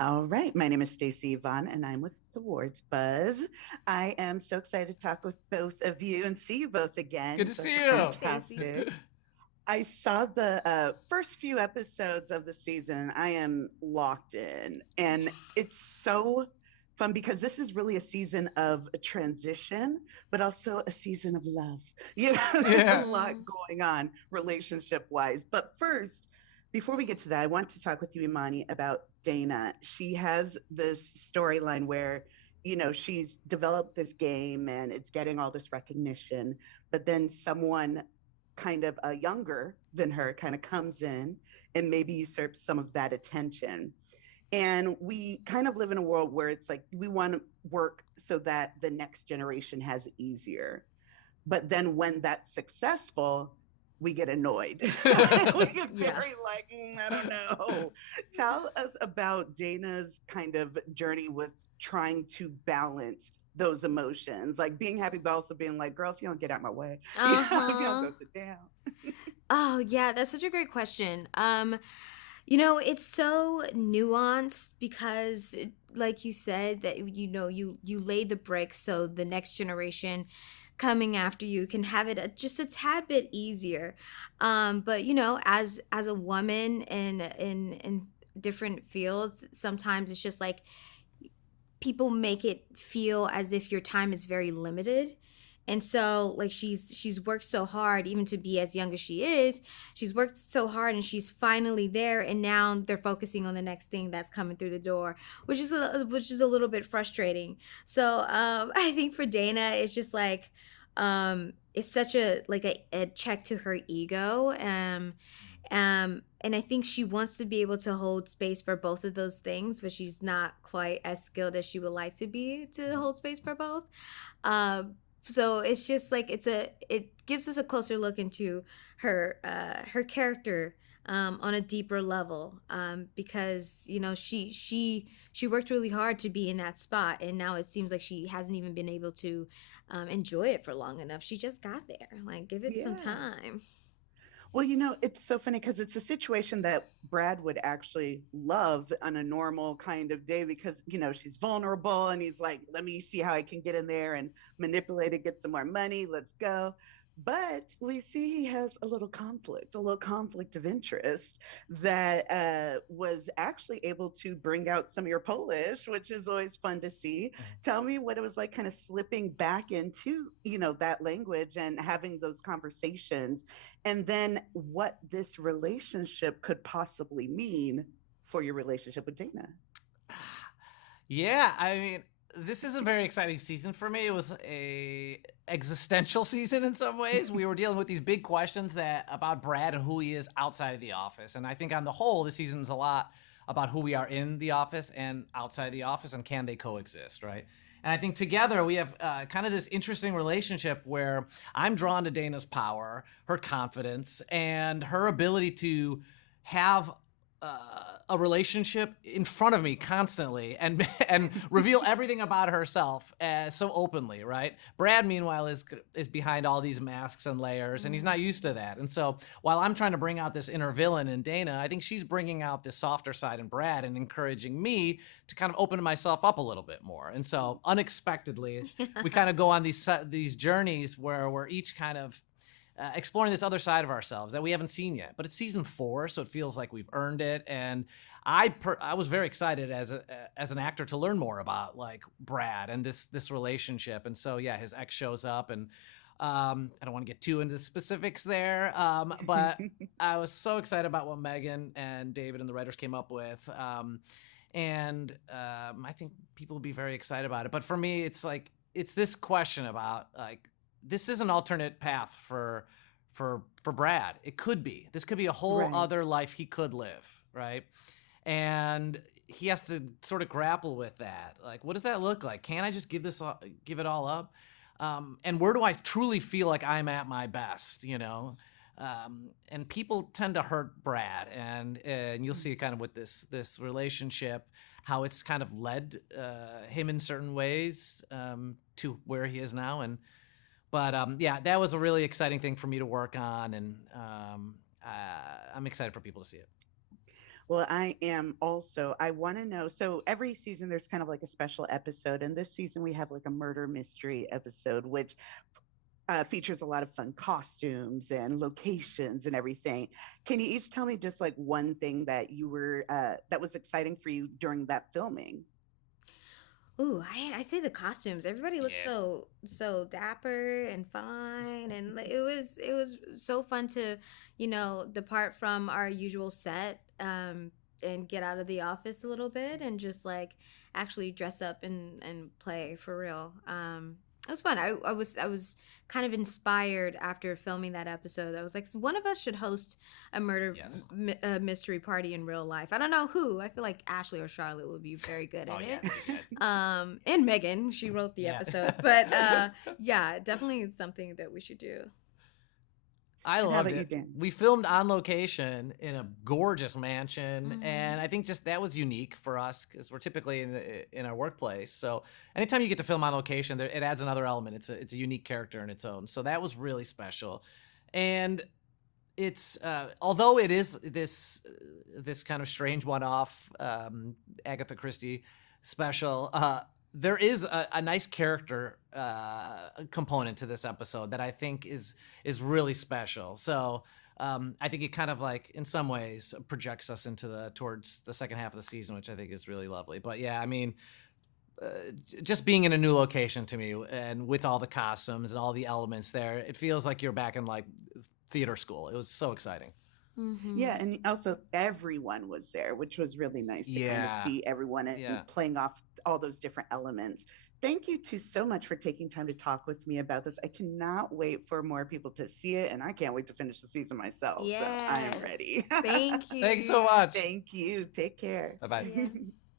All right. My name is Stacey Yvonne, and I'm with Awards Buzz. I am so excited to talk with both of you and see you both Good again. to So see Hi, you. Stacy. fantastic. I saw the first few episodes of the season. I am locked in, and it's so fun because this is really a season of a transition, but also a season of love. There's a Yeah. lot Mm, going on relationship wise. But first, before we get to that, I want to talk with you, Imani, about Dana. She has this storyline where she's developed this game and it's getting all this recognition, but then someone kind of younger than her kind of comes in and maybe usurps some of that attention. And we kind of live in a world where it's like we want to work so that the next generation has it easier. But then when that's successful, we get annoyed. We get yeah. very like, I don't know. Tell us about Dana's kind of journey with trying to balance those emotions, like being happy, but also being like, girl, if you don't get out my way, if you don't Uh-huh. go sit down. Oh, yeah, that's such a great question. It's so nuanced because like you said that you lay the bricks so the next generation coming after you can have it just a tad bit easier. But as a woman in different fields, sometimes it's just like people make it feel as if your time is very limited. And so like she's worked so hard, even to be as young as she is, she's worked so hard and she's finally there, and now they're focusing on the next thing that's coming through the door, which is a little bit frustrating. So I think for Dana it's just like it's such a check to her ego. And I think she wants to be able to hold space for both of those things, but she's not quite as skilled as she would like to be to hold space for both. So it's just like it gives us a closer look into her character on a deeper level, because she worked really hard to be in that spot, and now it seems like she hasn't even been able to enjoy it for long enough. She just got there. Like, give it some Yeah. time. Well, it's so funny because it's a situation that Brad would actually love on a normal kind of day because, she's vulnerable and he's like, let me see how I can get in there and manipulate it, get some more money, let's go. But we see he has a little conflict of interest that was actually able to bring out some of your Polish, which is always fun to see. Tell me what it was like kind of slipping back into, that language and having those conversations, and then what this relationship could possibly mean for your relationship with Dana. Yeah, I mean, this is a very exciting season for me. It was a existential season in some ways. We were dealing with these big questions that about Brad and who he is outside of the office. And I think on the whole, this season's a lot about who we are in the office and outside the office, and can they coexist, right? And I think together we have kind of this interesting relationship where I'm drawn to Dana's power, her confidence, and her ability to have uh, a relationship in front of me constantly and and reveal everything about herself so openly, right? Brad, meanwhile, is behind all these masks and layers, and he's not used to that. And so while I'm trying to bring out this inner villain in Dana, I think she's bringing out this softer side in Brad and encouraging me to kind of open myself up a little bit more. And so unexpectedly, we kind of go on these journeys where we're each kind of exploring this other side of ourselves that we haven't seen yet. But it's season 4, so it feels like we've earned it. And I was very excited as an actor to learn more about like Brad and this relationship. And so yeah, his ex shows up, and I don't want to get too into specifics there, but I was so excited about what Megan and David and the writers came up with. I think people will be very excited about it. But for me, it's like it's this question about like this is an alternate path for Brad. It could be. This could be a whole Right. other life he could live, right? And he has to sort of grapple with that. Like, what does that look like? Can I just give it all up? And where do I truly feel like I'm at my best? And people tend to hurt Brad, and you'll see kind of with this relationship how it's kind of led him in certain ways to where he is now. But yeah, that was a really exciting thing for me to work on, and I'm excited for people to see it. Well, I am also. I want to know. So every season there's kind of like a special episode, and this season we have like a murder mystery episode, which features a lot of fun costumes and locations and everything. Can you each tell me just like one thing that you were that was exciting for you during that filming? Ooh, I say the costumes. Everybody looked Yeah. so dapper and fine, and it was so fun to, depart from our usual set, and get out of the office a little bit and just like actually dress up and play for real. It was fun. I was kind of inspired after filming that episode. I was like, one of us should host a murder Yes. mystery party in real life. I don't know who. I feel like Ashley or Charlotte would be very good Oh at yeah, it. that'd be good. And Megan, she wrote the Yeah. episode, but yeah, definitely it's something that we should do. I And how loved about you, it. Dan? We filmed on location in a gorgeous mansion, and I think just that was unique for us because we're typically in our workplace. So anytime you get to film on location, it adds another element. It's a unique character in its own. So that was really special, and it's although it is this kind of strange one-off Agatha Christie special. There is a nice character component to this episode that I think is really special. So I think it kind of like in some ways projects us into towards the second half of the season, which I think is really lovely. But yeah, I mean, just being in a new location to me and with all the costumes and all the elements there, it feels like you're back in like theater school. It was so exciting. Yeah, and also everyone was there, which was really nice to kind of Yeah. see everyone and Yeah. playing off all those different elements. Thank you two so much for taking time to talk with me about this. I cannot wait for more people to see it, and I can't wait to finish the season myself. So I am Yes. ready. Thank you. Thanks so much. Thank you. Take care. Bye bye. See ya.